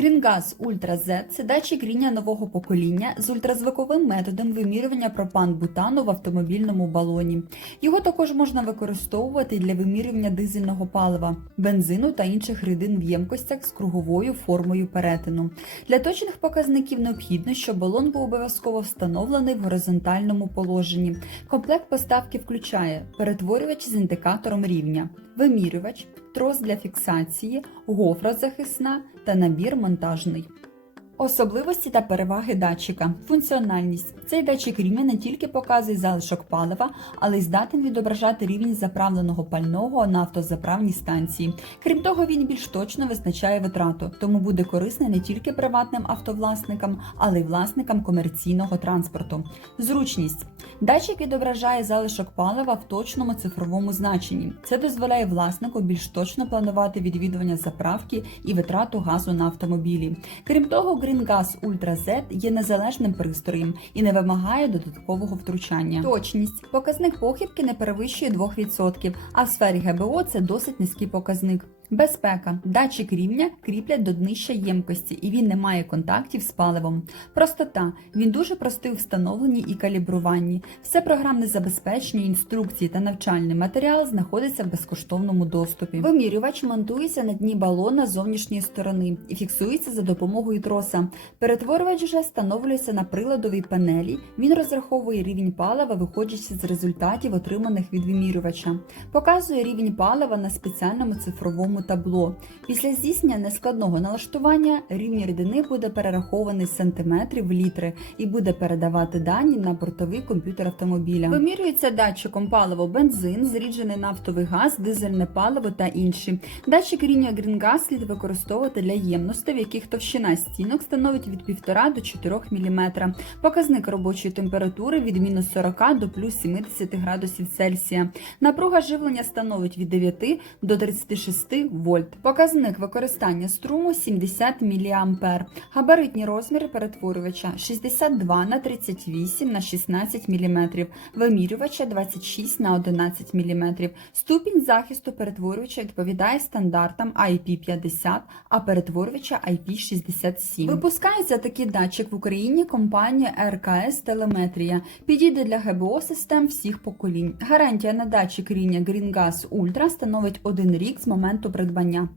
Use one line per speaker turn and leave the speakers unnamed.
GreenGas Ultra Z – це датчик гріння нового покоління з ультразвуковим методом вимірювання пропан-бутану в автомобільному балоні. Його також можна використовувати для вимірювання дизельного палива, бензину та інших рідин в ємкостях з круговою формою перетину. Для точних показників необхідно, щоб балон був обов'язково встановлений в горизонтальному положенні. Комплект поставки включає перетворювач з індикатором рівня, вимірювач, трос для фіксації, гофра захисна та набір монтажний. Особливості та переваги датчика. Функціональність. Цей датчик рівня не тільки показує залишок палива, але й здатен відображати рівень заправленого пального на автозаправній станції. Крім того, він більш точно визначає витрату, тому буде корисний не тільки приватним автовласникам, але й власникам комерційного транспорту. Зручність. Датчик відображає залишок палива в точному цифровому значенні. Це дозволяє власнику більш точно планувати відвідування заправки і витрату газу на автомобілі. Крім того, GreenGas Ultra Z є незалежним пристроєм і не вимагає додаткового втручання. Точність показник похибки не перевищує 2%, а в сфері ГБО це досить низький показник. Безпека. Датчик рівня кріплять до днища ємкості, і він не має контактів з паливом. Простота. Він дуже простий у встановленні і калібруванні. Все програмне забезпечення, інструкції та навчальний матеріал знаходиться в безкоштовному доступі. Вимірювач монтується на дні балона з зовнішньої сторони і фіксується за допомогою троса. Перетворювач вже встановлюється на приладовій панелі. Він розраховує рівень палива, виходячи з результатів, отриманих від вимірювача. Показує рівень палива на спеціальному цифровому табло. Після здійснення нескладного налаштування рівень рідини буде перерахований з сантиметрів в літри і буде передавати дані на бортовий комп'ютер автомобіля. Вимірюється датчиком паливо бензин, зріджений нафтовий газ, дизельне паливо та інші. Датчик рівня GreenGas слід використовувати для ємностей, в яких товщина стінок становить від 1,5 до 4 мм. Показник робочої температури від мінус 40 до плюс 70 градусів Цельсія. Напруга живлення становить від 9 до 36 вольт. Показник використання струму 70 мА. Габаритні розміри перетворювача 62 на 38 на 16 мм, вимірювача 26 на 11 мм. Ступінь захисту перетворювача відповідає стандартам IP50, а перетворювача IP67. Випускається такий датчик в Україні компанія РКС Телеметрія. Підійде для ГБО систем всіх поколінь. Гарантія на датчик рівня GreenGas Ultra становить один рік з моменту придбання.